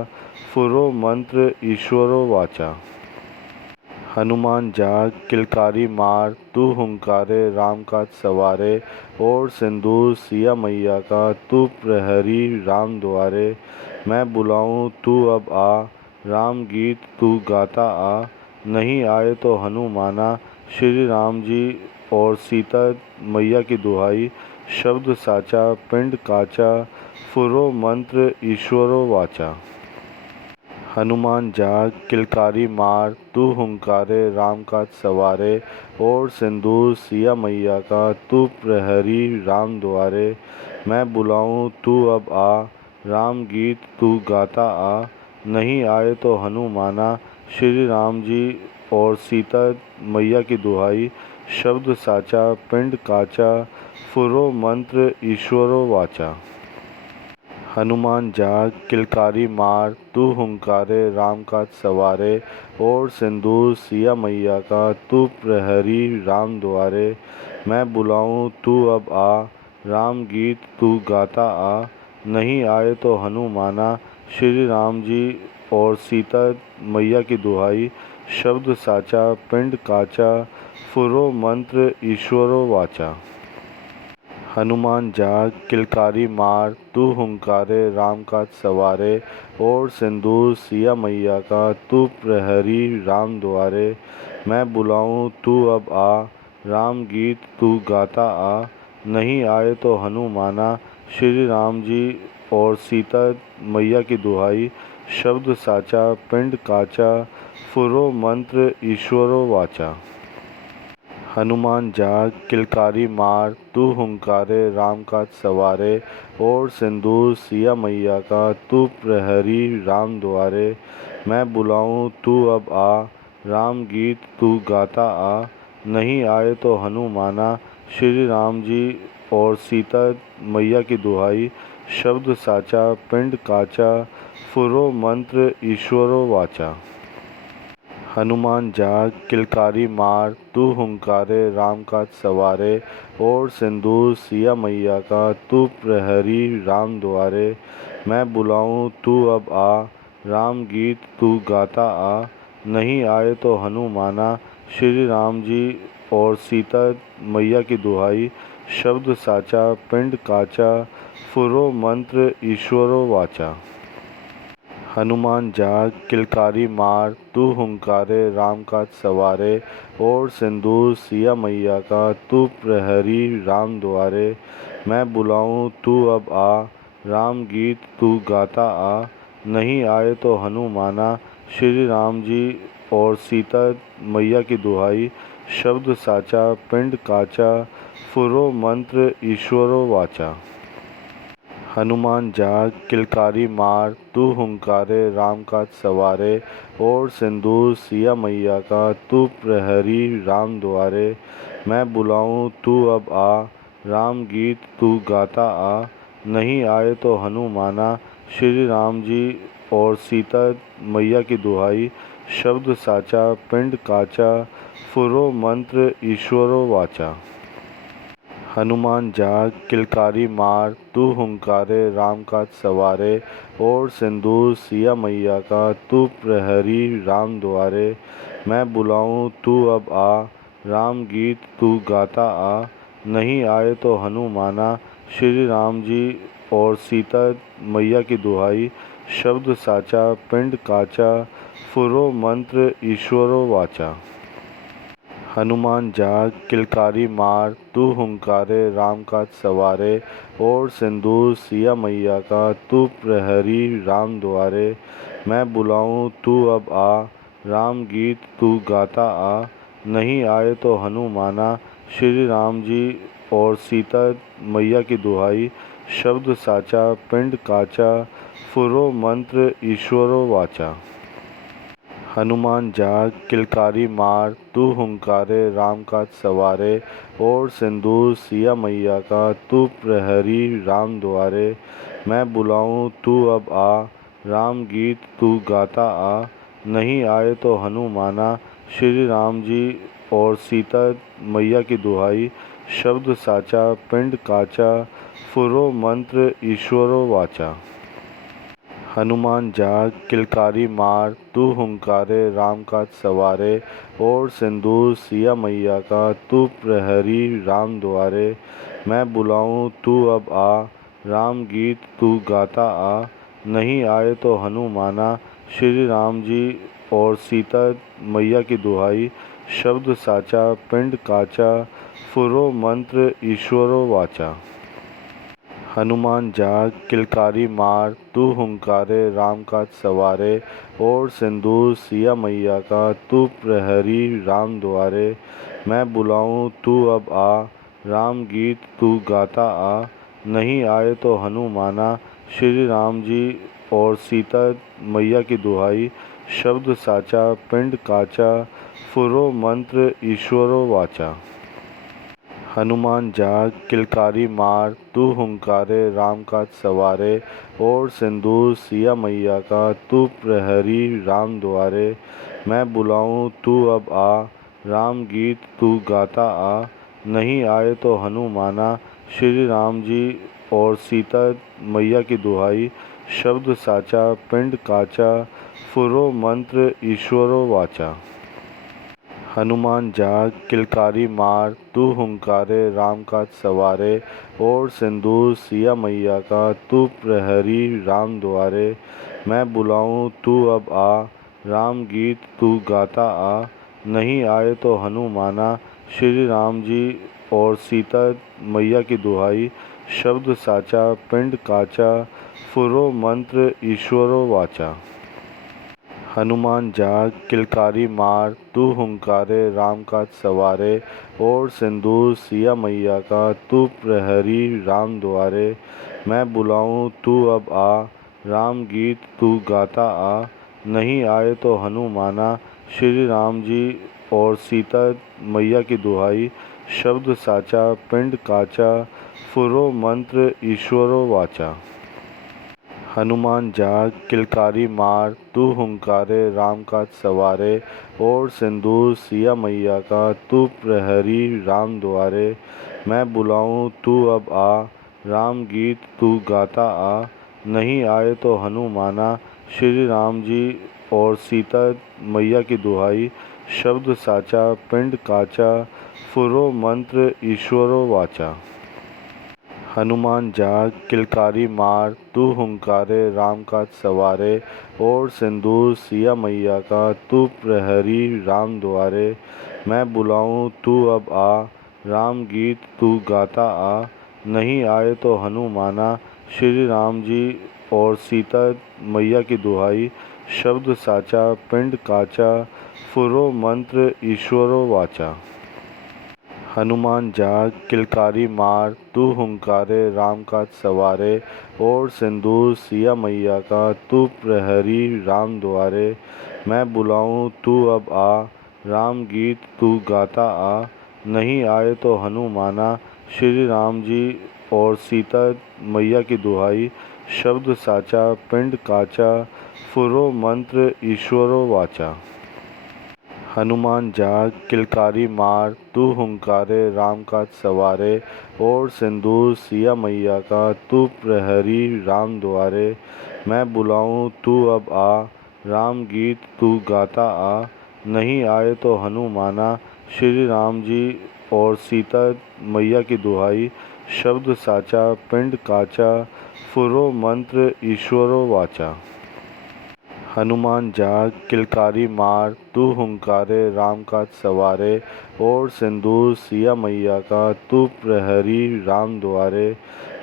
फुरो मंत्र ईश्वरो वाचा। हनुमान जाग किलकारी मार तू हुंकारे राम काज सवारे। और सिंदूर सिया मैया का तू प्रहरी राम द्वारे। मैं बुलाऊं तू अब आ राम गीत तू गाता आ। नहीं आए तो हनुमाना श्री राम जी और सीता मैया की दुहाई। शब्द साचा पिंड काचा फुरो मंत्र ईश्वरो वाचा। हनुमान जाग किलकारी मार तू हुंकारे राम काज सवारे। और सिंदूर सिया मैया का तू प्रहरी राम द्वारे। मैं बुलाऊं तू अब आ राम गीत तू गाता आ। नहीं आए तो हनुमाना श्री राम जी और सीता मैया की दुहाई। शब्द साचा पिंड काचा फुरो मंत्र ईश्वरो वाचा। हनुमान जाग किलकारी मार तू हुंकारे राम काज सवारे। और सिंदूर सिया मैया का तू प्रहरी राम द्वारे। मैं बुलाऊं तू अब आ राम गीत तू गाता आ। नहीं आए तो हनुमाना श्री राम जी और सीता मैया की दुहाई। शब्द साचा पिंड काचा फुरो मंत्र ईश्वरो वाचा। हनुमान जाग किलकारी मार तू हुंकारे राम काज सवारे। और सिंदूर सिया मैया का तू प्रहरी राम द्वारे। मैं बुलाऊं तू अब आ राम गीत तू गाता आ। नहीं आए तो हनुमाना श्री राम जी और सीता मैया की दुहाई। शब्द साचा पिंड काचा फुरो मंत्र ईश्वरो वाचा। हनुमान जाग किलकारी मार तू हुंकारे राम काज सवारे। और सिंदूर सिया मैया का तू प्रहरी राम द्वारे। मैं बुलाऊं तू अब आ राम गीत तू गाता आ। नहीं आए तो हनुमाना श्री राम जी और सीता मैया की दुहाई। शब्द साचा पिंड काचा फुरो मंत्र ईश्वरो वाचा। हनुमान जाग किलकारी मार तू हुंकारे राम काज सवारे। और सिंदूर सिया मैया का तू प्रहरी राम द्वारे। मैं बुलाऊं तू अब आ राम गीत तू गाता आ। नहीं आए तो हनुमाना श्री राम जी और सीता मैया की दुहाई। शब्द साचा पिंड काचा फुरो मंत्र ईश्वरो वाचा। हनुमान जाग किलकारी मार तू हुंकारे राम काज सवारे। और सिंदूर सिया मैया का तू प्रहरी राम द्वारे। मैं बुलाऊं तू अब आ राम गीत तू गाता आ। नहीं आए तो हनुमाना श्री राम जी और सीता मैया की दुहाई। शब्द साचा पिंड काचा फुरो मंत्र ईश्वरो वाचा। हनुमान जाग किलकारी मार तू हुंकारे राम काज सवारे। और सिंदूर सिया मैया का तू प्रहरी राम द्वारे। मैं बुलाऊं तू अब आ राम गीत तू गाता आ। नहीं आए तो हनुमाना श्री राम जी और सीता मैया की दुहाई। शब्द साचा पिंड काचा फुरो मंत्र ईश्वरो वाचा। हनुमान जाग किलकारी मार तू हुंकारे राम काज सवारे। और सिंदूर सिया मैया का तू प्रहरी राम द्वारे। मैं बुलाऊं तू अब आ राम गीत तू गाता आ। नहीं आए तो हनुमाना श्री राम जी और सीता मैया की दुहाई। शब्द साचा पिंड काचा फुरो मंत्र ईश्वरो वाचा। हनुमान जाग किलकारी मार तू हुंकारे राम काज सवारे। और सिंदूर सिया मैया का तू प्रहरी राम द्वारे। मैं बुलाऊं तू अब आ राम गीत तू गाता आ। नहीं आए तो हनुमाना श्री राम जी और सीता मैया की दुहाई। शब्द साचा पिंड काचा फुरो मंत्र ईश्वरो वाचा। हनुमान जाग किलकारी मार तू हुंकारे राम काज सवारे। और सिंदूर सिया मैया का तू प्रहरी राम द्वारे। मैं बुलाऊं तू अब आ राम गीत तू गाता आ। नहीं आए तो हनुमाना श्री राम जी और सीता मैया की दुहाई। शब्द साचा पिंड काचा फुरो मंत्र ईश्वरो वाचा। हनुमान जाग किलकारी मार तू हुंकारे राम काज सवारे। और सिंदूर सिया मैया का तू प्रहरी राम द्वारे। मैं बुलाऊं तू अब आ राम गीत तू गाता आ। नहीं आए तो हनुमाना श्री राम जी और सीता मैया की दुहाई। शब्द साचा पिंड काचा फुरो मंत्र ईश्वरो वाचा। हनुमान जाग किलकारी मार तू हुंकारे राम काज सवारे। और सिंदूर सिया मैया का तू प्रहरी राम द्वारे। मैं बुलाऊं तू अब आ राम गीत तू गाता आ। नहीं आए तो हनुमाना श्री राम जी और सीता मैया की दुहाई। शब्द साचा पिंड काचा फुरो मंत्र ईश्वरो वाचा। हनुमान जाग किलकारी मार तू हुंकारे राम काज सवारे। और सिंदूर सिया मैया का तू प्रहरी राम द्वारे। मैं बुलाऊं तू अब आ राम गीत तू गाता आ। नहीं आए तो हनुमाना श्री राम जी और सीता मैया की दुहाई। शब्द साचा पिंड काचा फुरो मंत्र ईश्वरो वाचा। हनुमान जाग किलकारी मार तू हुंकारे राम काज सवारे। और सिंदूर सिया मैया का तू प्रहरी राम द्वारे। मैं बुलाऊं तू अब आ राम गीत तू गाता आ। नहीं आए तो हनुमाना श्री राम जी और सीता मैया की दुहाई। शब्द साचा पिंड काचा फुरो मंत्र ईश्वरो वाचा। हनुमान जाग किलकारी मार तू हुंकारे राम काज सवारे। और सिंदूर सिया मैया का तू प्रहरी राम द्वारे। मैं बुलाऊं तू अब आ राम गीत तू गाता आ। नहीं आए तो हनुमाना श्री राम जी और सीता मैया की दुहाई। शब्द साचा पिंड काचा फुरो मंत्र ईश्वरो वाचा। हनुमान जाग किलकारी मार तू हुंकारे राम काज सवारे। और सिंदूर सिया मैया का तू प्रहरी राम द्वारे। मैं बुलाऊं तू अब आ राम गीत तू गाता आ। नहीं आए तो हनुमाना श्री राम जी और सीता मैया की दुहाई। शब्द साचा पिंड काचा फुरो मंत्र ईश्वरो वाचा। हनुमान जाग किलकारी मार तू हुंकारे राम काज सवारे। और सिंदूर सिया मैया का तू प्रहरी राम द्वारे। मैं बुलाऊं तू अब आ राम गीत तू गाता आ। नहीं आए तो हनुमाना श्री राम जी और सीता मैया की दुहाई। शब्द साचा पिंड काचा फुरो मंत्र ईश्वरो वाचा। हनुमान जाग किलकारी मार तू हुंकारे राम काज सवारे। और सिंदूर सिया मैया का तू प्रहरी राम द्वारे। मैं बुलाऊं तू अब आ राम गीत तू गाता आ। नहीं आए तो हनुमाना श्री राम जी और सीता मैया की दुहाई। शब्द साचा पिंड काचा फुरो मंत्र ईश्वरो वाचा। हनुमान जाग किलकारी मार तू हुंकारे राम काज सवारे। और सिंदूर सिया मैया का तू प्रहरी राम द्वारे। मैं बुलाऊं तू अब आ राम गीत तू गाता आ। नहीं आए तो हनुमाना श्री राम जी और सीता मैया की दुहाई। शब्द साचा पिंड काचा फुरो मंत्र ईश्वरो वाचा। हनुमान जाग किलकारी मार तू हुंकारे राम काज सवारे। और सिंदूर सिया मैया का तू प्रहरी राम द्वारे।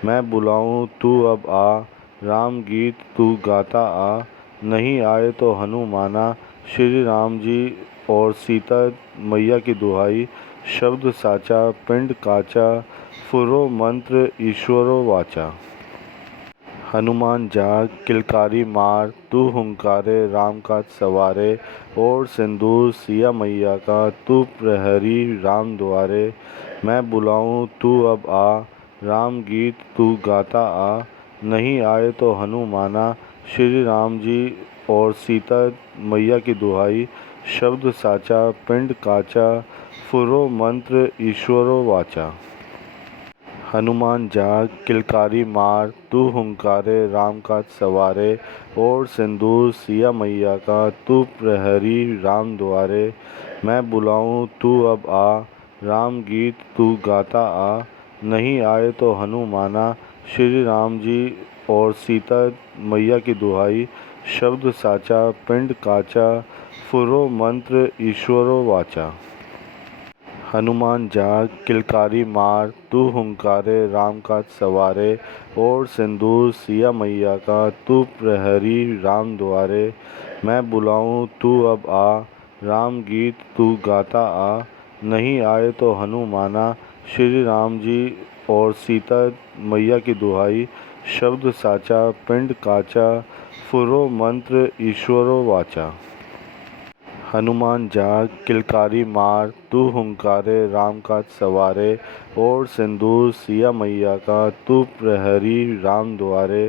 मैं बुलाऊं तू अब आ राम गीत तू गाता आ। नहीं आए तो हनुमाना श्री राम जी और सीता मैया की दुहाई। शब्द साचा पिंड काचा फुरो मंत्र ईश्वरो वाचा। हनुमान जाग किलकारी मार तू हुंकारे राम काज सवारे। और सिंदूर सिया मैया का तू प्रहरी राम द्वारे। मैं बुलाऊं तू अब आ राम गीत तू गाता आ। नहीं आए तो हनुमाना श्री राम जी और सीता मैया की दुहाई। शब्द साचा पिंड काचा फुरो मंत्र ईश्वरो वाचा। हनुमान जाग किलकारी मार तू हुंकारे राम काज सवारे। और सिंदूर सिया मैया का तू प्रहरी राम द्वारे। मैं बुलाऊं तू अब आ राम गीत तू गाता आ। नहीं आए तो हनुमाना श्री राम जी और सीता मैया की दुहाई। शब्द साचा पिंड काचा फुरो मंत्र ईश्वरो वाचा। हनुमान जाग किलकारी मार तू हुंकारे राम काज सवारे। और सिंदूर सिया मैया का तू प्रहरी राम द्वारे। मैं बुलाऊं तू अब आ राम गीत तू गाता आ। नहीं आए तो हनुमाना श्री राम जी और सीता मैया की दुहाई। शब्द साचा पिंड काचा फुरो मंत्र ईश्वरो वाचा। हनुमान जाग किलकारी मार तू हुंकारे राम काज सवारे। और सिंदूर सिया मैया का तू प्रहरी राम द्वारे।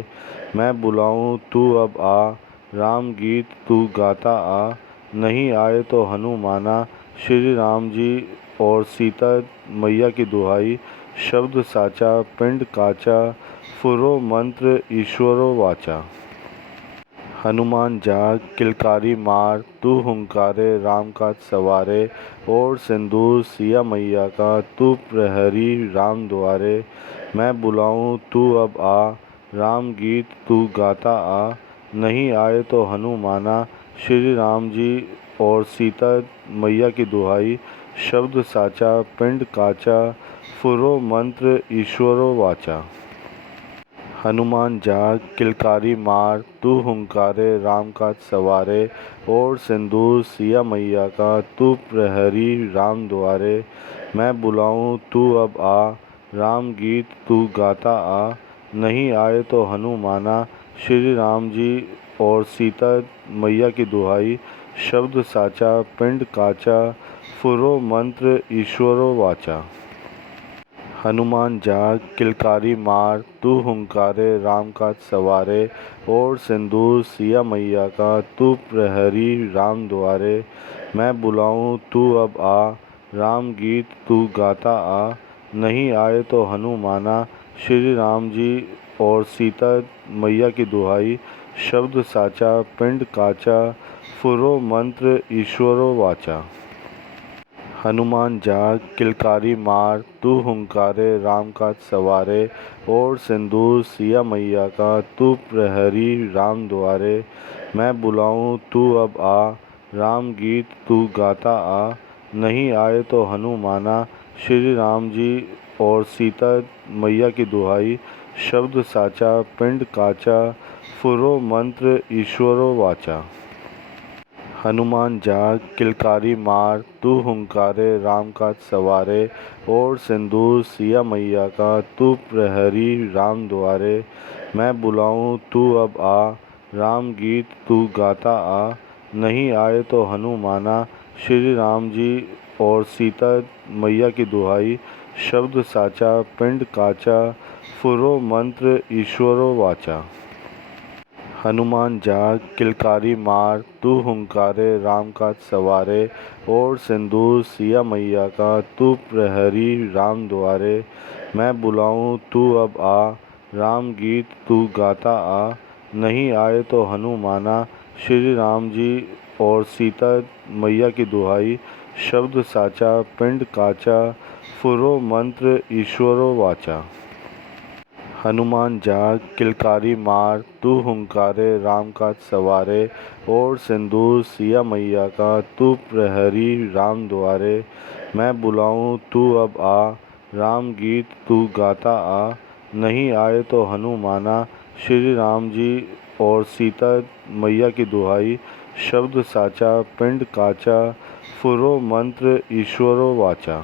मैं बुलाऊं तू अब आ राम गीत तू गाता आ। नहीं आए तो हनुमाना श्री राम जी और सीता मैया की दुहाई। शब्द साचा पिंड काचा फुरो मंत्र ईश्वरो वाचा। हनुमान जाग किलकारी मार तू हुंकारे राम काज सवारे। और सिंदूर सिया मैया का तू प्रहरी राम द्वारे। मैं बुलाऊं तू अब आ राम गीत तू गाता आ। नहीं आए तो हनुमाना श्री राम जी और सीता मैया की दुहाई। शब्द साचा पिंड काचा फुरो मंत्र ईश्वरो वाचा। हनुमान जाग किलकारी मार तू हुंकारे राम काज सवारे। और सिंदूर सिया मैया का तू प्रहरी राम द्वारे। मैं बुलाऊं तू अब आ राम गीत तू गाता आ। नहीं आए तो हनुमाना श्री राम जी और सीता मैया की दुहाई। शब्द साचा पिंड काचा फुरो मंत्र ईश्वरो वाचा। हनुमान जाग किलकारी मार तू हुंकारे राम काज सवारे। और सिंदूर सिया मैया का तू प्रहरी राम द्वारे। मैं बुलाऊं तू अब आ राम गीत तू गाता आ। नहीं आए तो हनुमाना श्री राम जी और सीता मैया की दुहाई। शब्द साचा पिंड काचा फुरो मंत्र ईश्वरो वाचा। हनुमान जाग किलकारी मार तू हुंकारे राम काज सवारे। और सिंदूर सिया मैया का तू प्रहरी राम द्वारे। मैं बुलाऊं तू अब आ राम गीत तू गाता आ। नहीं आए तो हनुमाना श्री राम जी और सीता मैया की दुहाई। शब्द साचा पिंड काचा फुरो मंत्र ईश्वरो वाचा। हनुमान जाग किलकारी मार तू हुंकारे राम काज सवारे। और सिंदूर सिया मैया का तू प्रहरी राम द्वारे। मैं बुलाऊं तू अब आ राम गीत तू गाता आ। नहीं आए तो हनुमाना श्री राम जी और सीता मैया की दुहाई। शब्द साचा पिंड काचा फुरो मंत्र ईश्वरो वाचा। हनुमान जाग किलकारी मार तू हुंकारे राम काज सवारे। और सिंदूर सिया मैया का तू प्रहरी राम द्वारे। मैं बुलाऊं तू अब आ राम गीत तू गाता आ। नहीं आए तो हनुमाना श्री राम जी और सीता मैया की दुहाई। शब्द साचा पिंड काचा फुरो मंत्र ईश्वरो वाचा। हनुमान जाग किलकारी मार तू हुंकारे राम काज सवारे। और सिंदूर सिया मैया का तू प्रहरी राम द्वारे। मैं बुलाऊं तू अब आ राम गीत तू गाता आ। नहीं आए तो हनुमाना श्री राम जी और सीता मैया की दुहाई। शब्द साचा पिंड काचा फुरो मंत्र ईश्वरो वाचा। हनुमान जाग किलकारी मार तू हुंकारे राम काज सवारे। और सिंदूर सिया मैया का तू प्रहरी राम द्वारे। मैं बुलाऊं तू अब आ राम गीत तू गाता आ। नहीं आए तो हनुमाना श्री राम जी और सीता मैया की दुहाई। शब्द साचा पिंड काचा फुरो मंत्र ईश्वरो वाचा।